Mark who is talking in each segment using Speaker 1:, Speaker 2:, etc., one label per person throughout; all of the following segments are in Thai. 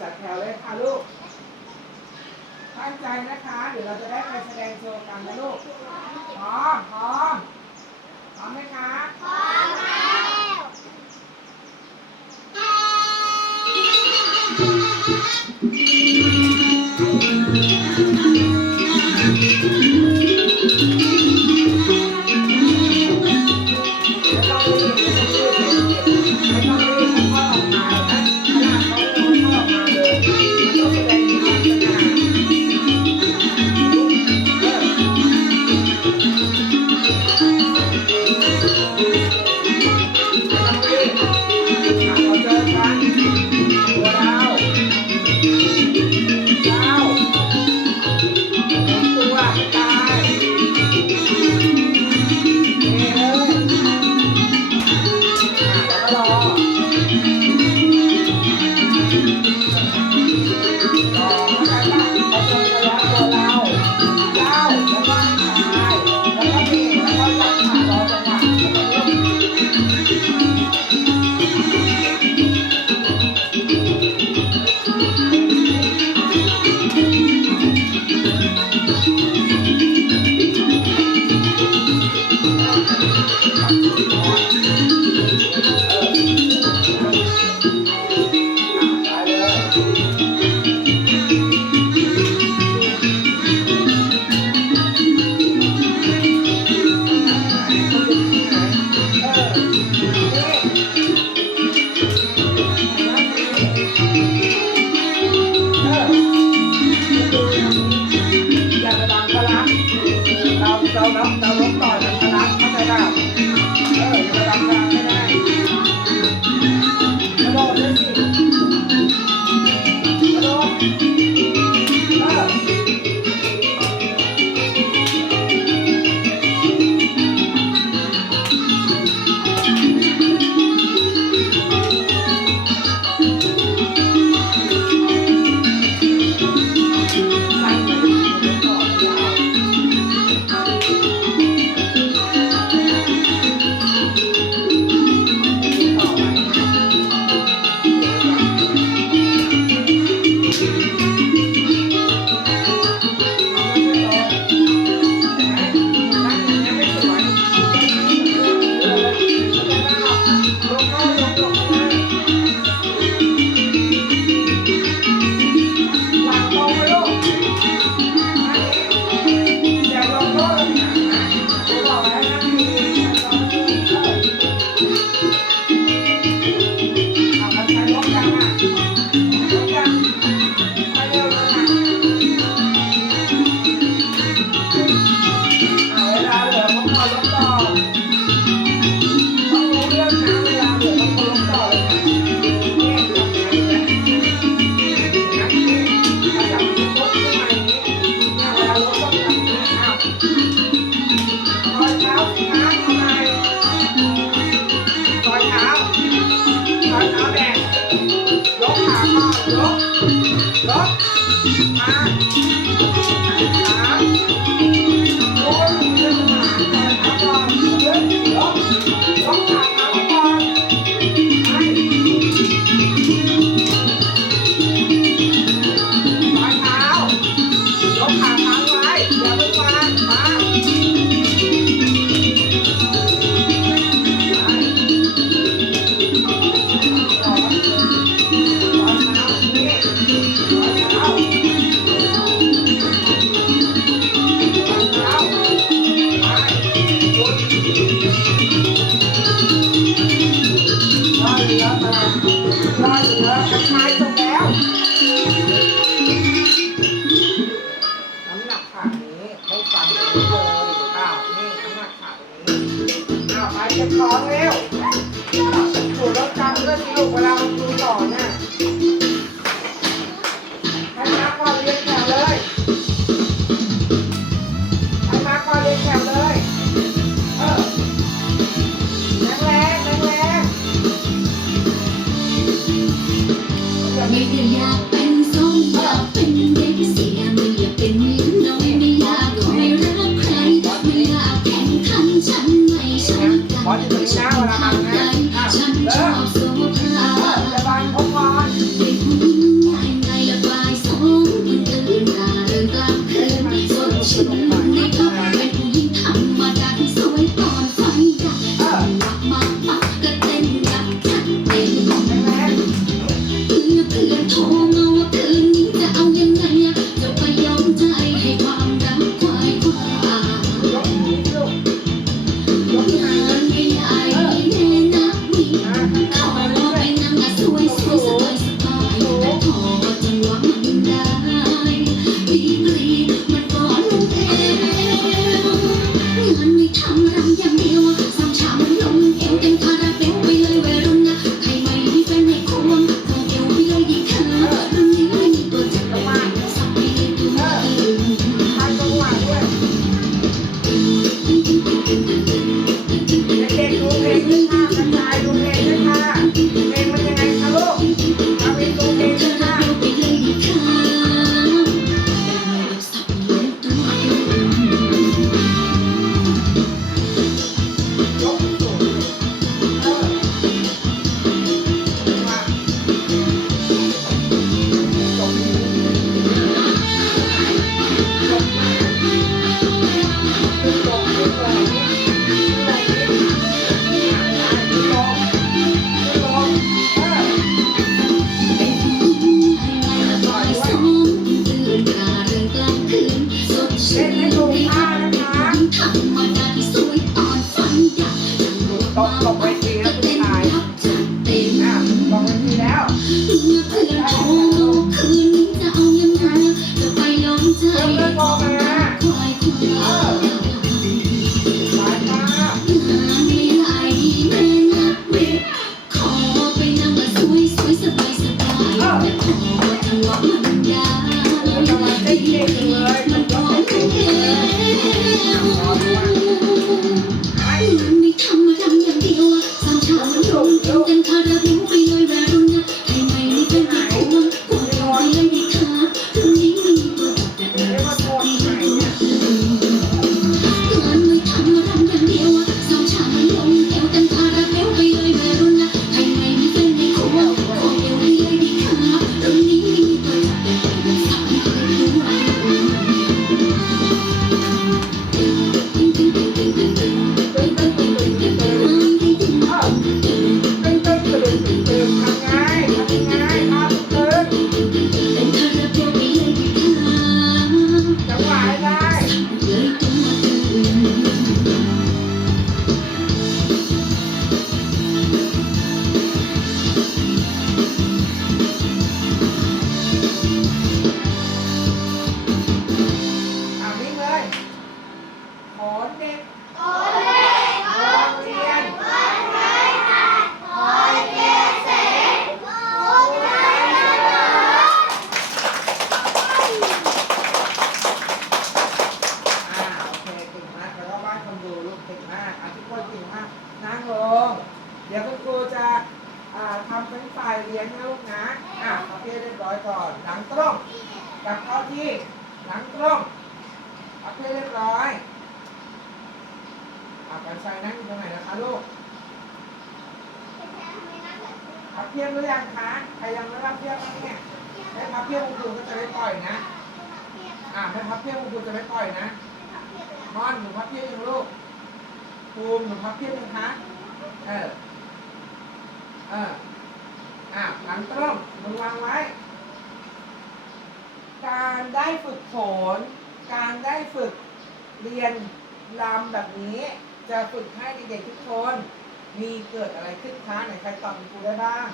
Speaker 1: จัดแถวเลยค่ะลูกตั้งใจนะคะ เดี๋ยวเราจะได้ไปแสดงโชว์กันนะลูกพร้อมพร้อมพร้อมไหมคะ
Speaker 2: พร้อมแล้ว งตรงกลับเข้าที่หลังตรงประเภทเรียบร้อยอะกันชัยนั่งอยู่ตรงไหนนะคะลูกพับเพียบหรือยังคะ ใครยังไม่รับเพียบบ้างเนี่ยไม่พับเพียบคุณครูก็จะไม่ปล่อยนะ อะไม่พับเพียบคุณครูจะไม่ปล่อยนะมอนหนูพับเพียบยังลูกภูมิหนูพับเพียบยังคะ เออ เอออะหลังตรงมือวางไว้ การได้ฝึกฝนการได้ฝึกเรียนรำแบบนี้ จะฝึกให้เด็กๆทุกคน มีเกิดอะไรขึ้นคะไหนใครตอบคุณครูได้บ้าง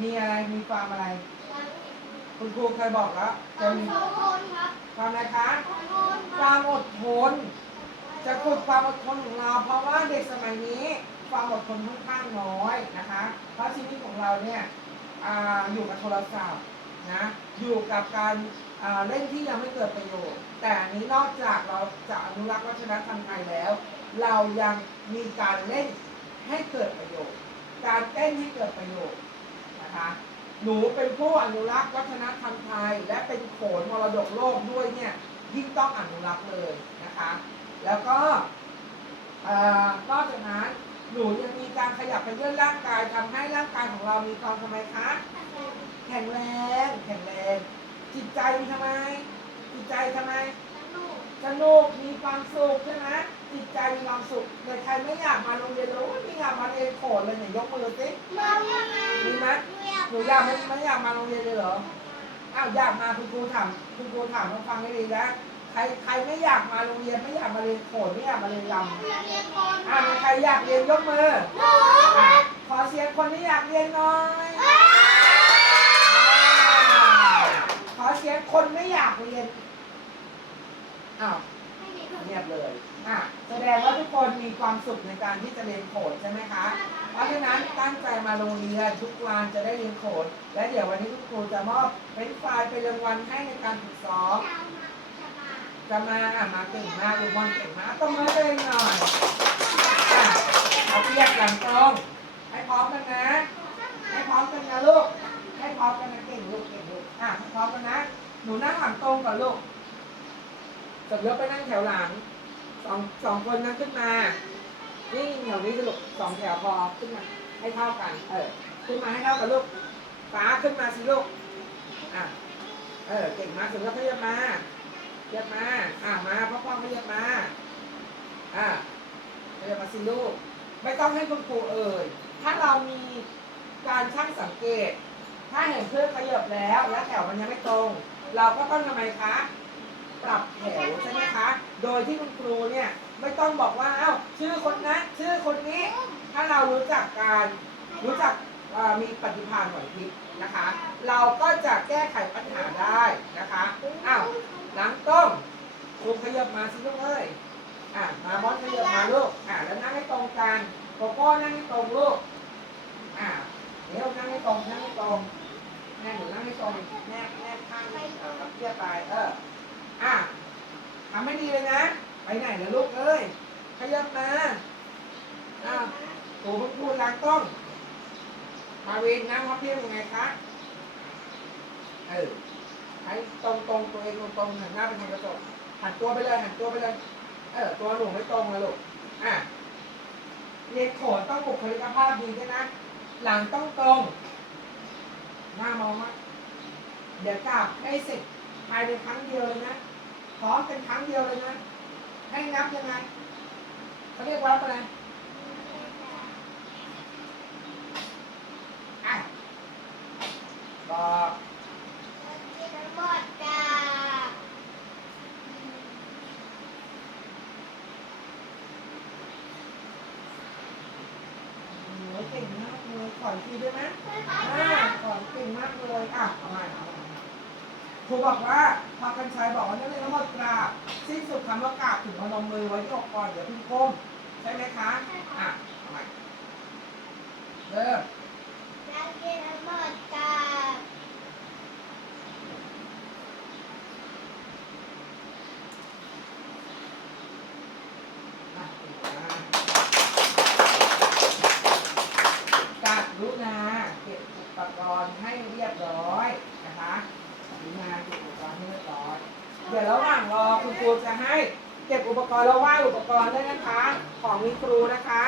Speaker 2: มีอะไรมีความอะไร คุณครูเคยบอกแล้วจะมีความอะไรคะความอดทน จะฝึกความอดทนของเรา เพราะว่าเด็กสมัยนี้ความอดทนค่อนข้างน้อยนะคะ เพราะชีวิตของเราเนี่ยอาอยู่กับโทรศัพท์ นะอยู่กับการเล่นที่ยังไม่เกิดประโยชน์ แต่อันนี้นอกจากเราจะอนุรักษ์วัฒนธรรมไทยแล้ว เรายังมีการเล่นให้เกิดประโยชน์ การเต้นให้เกิดประโยชน์นะคะหนูเป็นผู้อนุรักษ์วัฒนธรรมไทย และเป็นโขนมรดกโลกด้วยเนี่ยยิ่งต้องอนุรักษ์เลยนะคะ แล้วก็นอกจากนั้นหนูยังมีการขยับไปเรื่อยร่างกายทำให้ร่างกายของเรามีความทำไมคะ ข็งแรง แข็งแรง จิตใจมีทำไม จิตใจทำไม สนุก มีความสุขใช่ไหมจิตใจมีความสุขแต่ใครไม่อยากมาโรงเรียนเลยโอ้ยไม่อยากมาเรียนโขนเลยเนี่ยยกมือสิมีไหมหนูอยากไม่ไม่อยากมาโรงเรียนเลยเหรอ อ้าวอยากมาคุณครูถามคุณครูถามมาฟังให้ดีนะ ใครใครไม่อยากมาโรงเรียนไม่อยากมาเรียนโขนไม่อยากมาเรียนรำอ่าใครอยากเรียนยกมืออะขอเสียงคนที่อยากเรียนหน่อย อ่าขอเสียงคนไม่อยากเรียนอ้าวเงียบเลยอะแสดงว่าทุกคนมีความสุขในการที่จะเรียนโขนใช่ไหมคะ เพราะฉะนั้นตั้งใจมาโรงเรียนทุกวันจะได้เรียนโขนและเดี๋ยววันนี้คุณครูจะมอบเป็นไฟล์เป็นรางวัลให้ในการฝึกซ้อม
Speaker 3: เจะ
Speaker 2: มาอะมาเก่งมากลูกบอลเก่งมากต้องมาเลยหน่อยอะเอาเทียบหลังตรงให้พร้อมกันนะ ให้พร้อมกันนะลูกให้พร้อมกันนะเก่งลูกเก่งลูก่ะพร้อมกันนะ หนูนั่งหลังตรงก่อนลูกเสร็จแล้วไปนั่งแถวหลัง สองสองคนนั่งขึ้นมา นี่แถวนี้สิลูกสองแถวพอขึ้นมา ให้เท่ากัน เออ ขึ้นมาให้เท่ากันลูก ฟ้าขึ้นมาสิลูก อะ เออ เก่งมากสุดแล้วขยับมาขยับมา อะ มาพ่อพ่อขยับมา อะขยับมาสิลูก ไม่ต้องให้คุณครูเอ่ย ถ้าเรามีการช่างสังเกต ถ้าเห็นเพื่อนขยับแล้ว และแถวมันยังไม่ตรง เราก็ต้องทำไมคะ ปรับแถวใช่ไหมคะ โดยที่คุณครูเนี่ยไม่ต้องบอกว่าเอ้าชื่อคนนั้นชื่อคนนี้ ถ้าเรารู้จักการรู้จักมีปฏิภาณไหวพริบนะคะ เราก็จะแก้ไขปัญหาได้นะคะอ้าวหลังต้มลูขยับมาสิลูกเอ้ยอะมาบอสขยับมาลูกอะแล้วนั่งให้ตรงกันโกโก้นั่งให้ตรงลูกอะเดี๋ยวนั่งให้ตรงนั่งให้ตรง แม่หนูนั่งให้ตรงแนบแนบข้างเอากับเทียบไปเอออะทำให้ดีเลยนะ ไปไหนล่ะลูกเอ้ยขยับมาอ้าวตัวคุณครูล้างต้มมาเวนนั่งพับเพียบยังไงคะเออให้ตรงตรงตัวเองตรงตรงหันหน้าไปทางกระจกหันตัวไปเลยหันตัวไปเลยเออตัวหนูไม่ตรงเลยลูกอะเรียนโขนต้องบุคลิกภาพดีด้วยนะ หลังต้องตรง หน้ามองมาเดี๋ยวกลับให้เสร็จภายในครั้งเดียวเลยนะพร้อมเป็นครั้งเดียวเลยนะ ให้นับยังไงเขาเรียกว่าอะไรอะบอก
Speaker 3: นหมดจ้า
Speaker 2: โอ้ยเก่งมากเลยขออีกทีได้ไหมอ่าขอเก่งมากเลยอะเอาใหม่เอามาครูบอกว่าพากันชัยบอกว่านักเรียนทั้งหมดกราบสิ้นสุดคำว่ากราบถึงพนมมือไว้ที่อกก่อนเดี๋ยวพิ่งก้มใช่ไหมคะอะเอาใหม่เริ่ม
Speaker 3: อยากกินหมดจ้า
Speaker 2: อะกรุณาเก็บอุปกรณ์ให้เรียบร้อยนะคะกรุณาเก็บอุปกรณ์ให้เรียบร้อย เดี๋ยวระหว่างรอคุณครูจะ ให้เก็บอุปกรณ์แล้วไหว้อุปกรณ์ด้วยนะคะ ของมีครูนะคะ